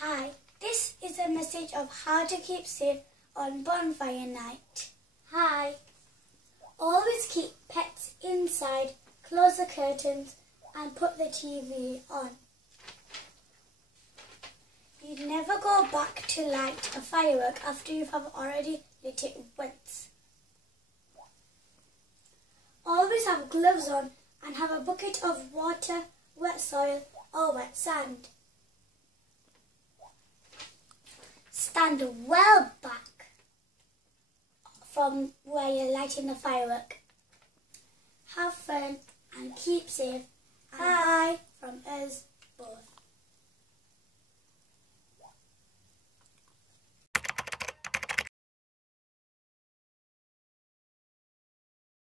Hi, this is a message of how to keep safe on bonfire night. Hi. Always keep pets inside, close the curtains and put the TV on. You'd never go back to light a firework after you have already lit it once. Always have gloves on and have a bucket of water, wet soil or wet sand. Stand well back from where you're lighting the firework. Have fun and keep safe. Bye from us both.